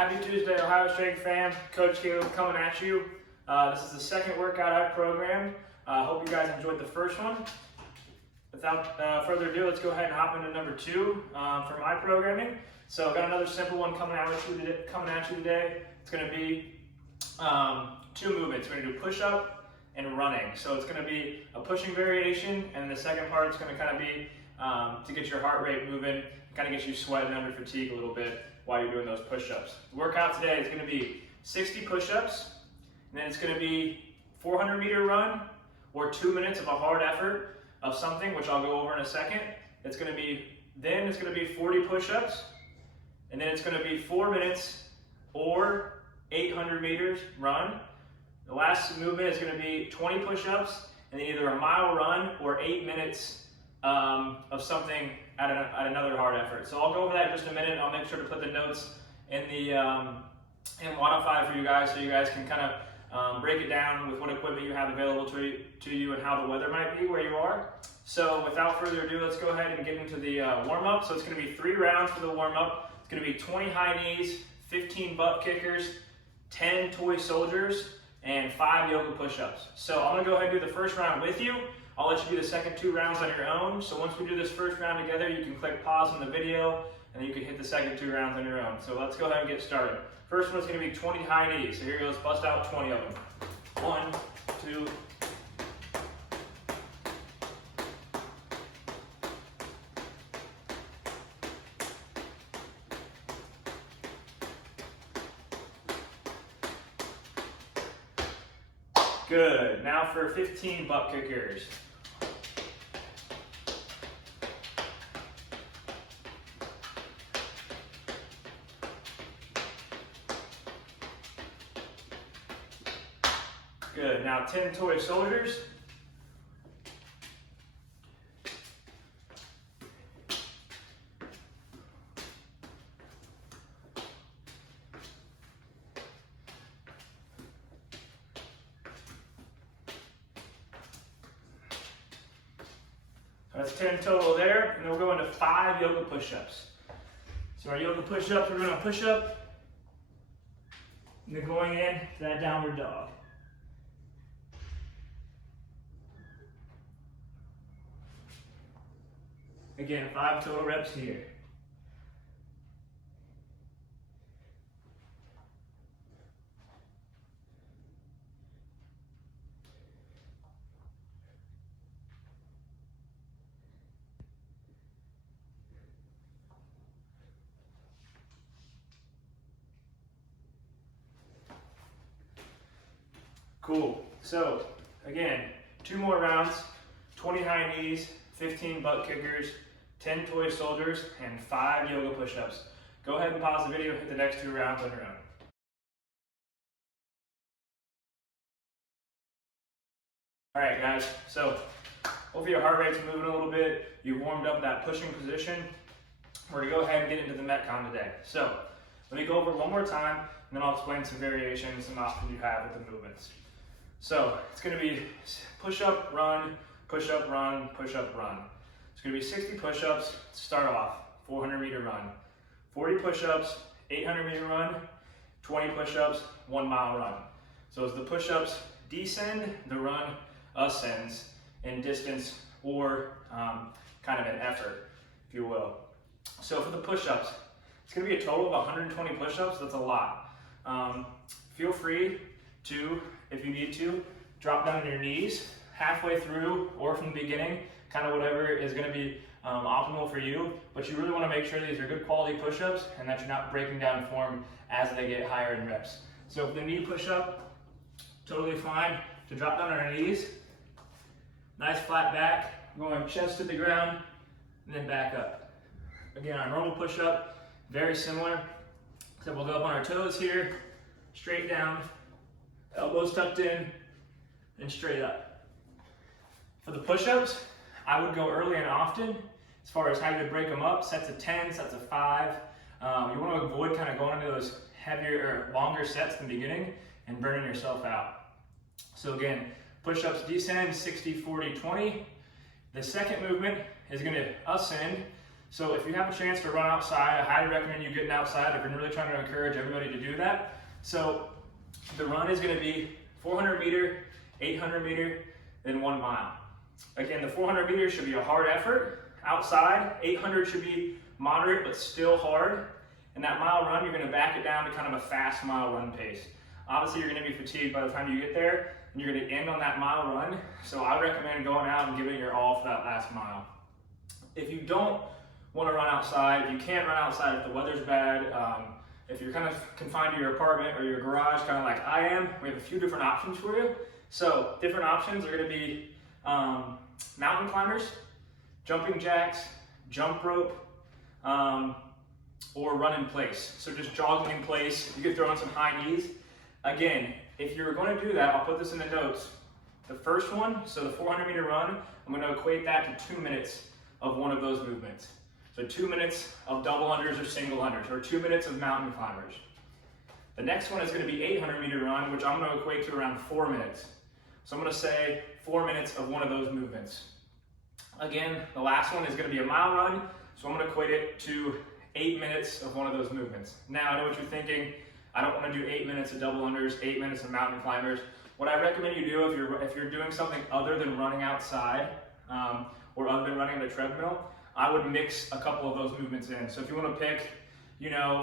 Happy Tuesday, Ohio Strength fam. Coach Kaleb coming at you. This is the second workout I've programmed. Hope you guys enjoyed the first one. Without further ado, let's go ahead and hop into number 2 for my programming. So I've got another simple one coming at you today. It's going to be 2 movements. We're going to do push-up and running. So it's going to be a pushing variation, and the second part is going to kind of be to get your heart rate moving, kind of get you sweating under fatigue a little bit while you're doing those push-ups. The workout today is going to be 60 push-ups, and then it's going to be 400-meter run or 2 minutes of a hard effort of something, which I'll go over in a second. It's going to be 40 push-ups, and then it's going to be 4 minutes or 800 meters run. The last movement is going to be 20 push-ups, and then either a mile run or 8 minutes of something at another hard effort. So I'll go over that in just a minute. I'll make sure to put the notes in the in Modify for you guys, so you guys can kind of break it down with what equipment you have available to you and how the weather might be where you are. So without further ado, let's go ahead and get into the warm-up. So it's going to be 3 rounds for the warm-up. It's going to be 20 high knees, 15 butt kickers, 10 toy soldiers, and 5 yoga push-ups. So I'm going to go ahead and do the first round with you. I'll let you do the second 2 rounds on your own. So once we do this first round together, you can click pause on the video, and then you can hit the second 2 rounds on your own. So let's go ahead and get started. First one's going to be 20 high knees. So here goes, bust out 20 of them. 1, 2, good. Now for 15 butt kickers. Good. Now 10 toy soldiers. That's 10 total there, and then we'll go into 5 yoga push-ups. So our yoga push-ups, we're going to push up, and then going in to that downward dog. Again, 5 total reps here. Cool. So, again, 2 more rounds, 20 high knees, 15 butt kickers, 10 toy soldiers, and 5 yoga push-ups. Go ahead and pause the video, hit the next 2 rounds on your own. All right, guys, so hopefully your heart rate's moving a little bit. You warmed up that pushing position. We're gonna go ahead and get into the Metcon today. So, let me go over it one more time, and then I'll explain some variations, some options you have with the movements. So, it's gonna be push-up, run, push-up, run, push-up, run. It's going to be 60 push-ups to start off, 400-meter run, 40 push-ups, 800-meter run, 20 push-ups, 1 mile run. So as the push-ups descend, the run ascends in distance or kind of an effort, if you will. So for the push-ups, it's going to be a total of 120 push-ups. That's a lot. Feel free to, if you need to, drop down on your knees halfway through or from the beginning, kind of whatever is going to be optimal for you, but you really want to make sure these are good quality push-ups and that you're not breaking down form as they get higher in reps. So for the knee push-up, totally fine to drop down on our knees, nice flat back, going chest to the ground, and then back up. Again, our normal push-up, very similar, except we'll go up on our toes here, straight down, elbows tucked in, and straight up. For the push-ups, I would go early and often as far as how you would break them up, sets of 10, sets of 5. You want to avoid kind of going into those heavier or longer sets in the beginning and burning yourself out. So again, push-ups descend, 60, 40, 20. The second movement is going to ascend. So if you have a chance to run outside, I highly recommend you getting outside. I've been really trying to encourage everybody to do that. So the run is going to be 400 meter, 800 meter, then 1 mile. Again, the 400 meters should be a hard effort outside. 800 should be moderate but still hard. And that mile run, you're going to back it down to kind of a fast mile run pace. Obviously, you're going to be fatigued by the time you get there, and you're going to end on that mile run. So I recommend going out and giving it your all for that last mile. If you don't want to run outside, if you can't run outside if the weather's bad, if you're kind of confined to your apartment or your garage, kind of like I am, we have a few different options for you. So different options are going to be mountain climbers, jumping jacks, jump rope, or run in place. So just jogging in place. You could throw in some high knees. Again, if you're going to do that, I'll put this in the notes. The first one, so the 400 meter run, I'm going to equate that to 2 minutes of one of those movements. So 2 minutes of double unders or single unders, or 2 minutes of mountain climbers. The next one is going to be 800 meter run, which I'm going to equate to around 4 minutes. So I'm going to say 4 minutes of one of those movements. Again, the last one is going to be a mile run, so I'm going to equate it to 8 minutes of one of those movements. Now, I know what you're thinking. I don't want to do 8 minutes of double unders, 8 minutes of mountain climbers. What I recommend you do if you're doing something other than running outside or other than running on a treadmill, I would mix a couple of those movements in. So if you want to pick,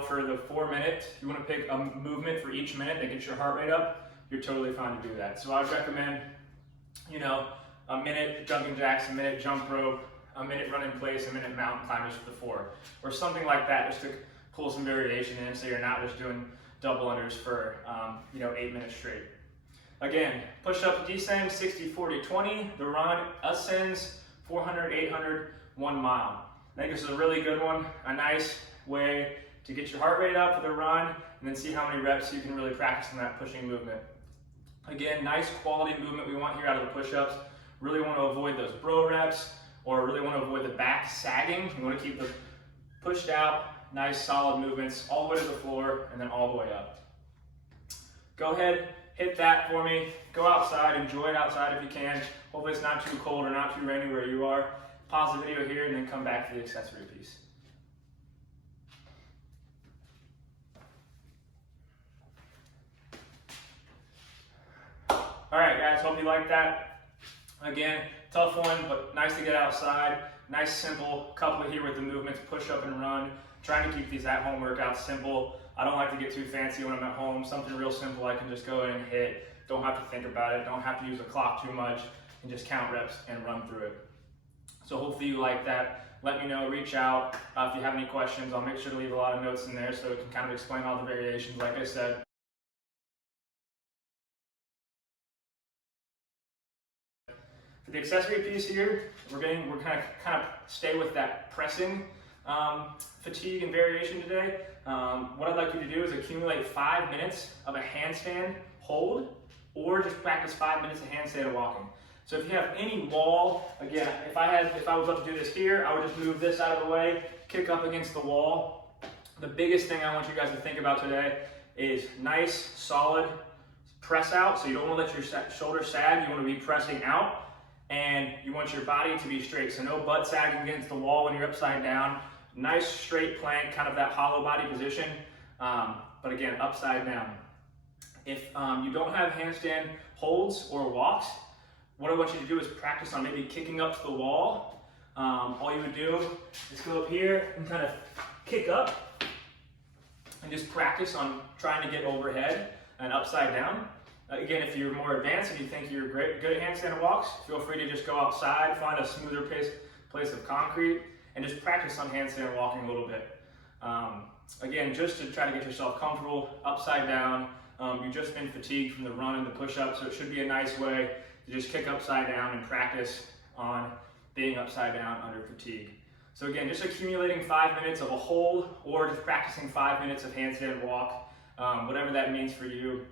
for the 4 minutes, you want to pick a movement for each minute that gets your heart rate up, you're totally fine to do that. So I would recommend, a minute jumping jacks, a minute jump rope, a minute run in place, a minute mountain climbers for the 4, or something like that, just to pull some variation in so you're not just doing double unders for 8 minutes straight. Again, push up descend 60, 40, 20. The run ascends 400, 800, 1 mile. I think this is a really good one, a nice way to get your heart rate up for the run and then see how many reps you can really practice in that pushing movement. Again, nice quality movement we want here out of the push-ups. Really want to avoid those bro reps or really want to avoid the back sagging. You want to keep the pushed out, nice solid movements all the way to the floor and then all the way up. Go ahead, hit that for me. Go outside, enjoy it outside if you can. Hopefully it's not too cold or not too rainy where you are. Pause the video here and then come back to the accessory piece. All right, guys, hope you like that. Again, tough one, but nice to get outside. Nice, simple couple here with the movements, push up and run. Trying to keep these at-home workouts simple. I don't like to get too fancy when I'm at home. Something real simple I can just go in and hit. Don't have to think about it. Don't have to use a clock too much and just count reps and run through it. So hopefully you like that. Let me know, reach out. If you have any questions, I'll make sure to leave a lot of notes in there so it can kind of explain all the variations, like I said. For the accessory piece here, we're kind of stay with that pressing fatigue and variation today. What I'd like you to do is accumulate 5 minutes of a handstand hold, or just practice 5 minutes of handstand walking. So if you have any wall, again, if I was about to do this here, I would just move this out of the way, kick up against the wall. The biggest thing I want you guys to think about today is nice, solid press out. So you don't want to let your shoulders sag. You want to be pressing out, and you want your body to be straight. So no butt sagging against the wall when you're upside down. Nice straight plank, kind of that hollow body position, but again, upside down. If you don't have handstand holds or walks, what I want you to do is practice on maybe kicking up to the wall. All you would do is go up here and kind of kick up and just practice on trying to get overhead and upside down. Again, if you're more advanced and you think you're good at handstand walks, feel free to just go outside, find a smoother place of concrete, and just practice on handstand walking a little bit. Again, just to try to get yourself comfortable, upside down. You've just been fatigued from the run and the push-up, so it should be a nice way to just kick upside down and practice on being upside down under fatigue. So again, just accumulating 5 minutes of a hold or just practicing 5 minutes of handstand walk, whatever that means for you,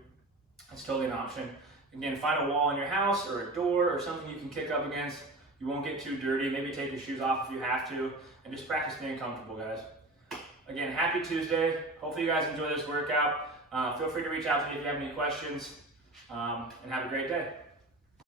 it's totally an option. Again, find a wall in your house or a door or something you can kick up against. You won't get too dirty. Maybe take your shoes off if you have to, and just practice being comfortable, guys. Again, happy Tuesday. Hopefully you guys enjoy this workout. Feel free to reach out to me if you have any questions, and have a great day.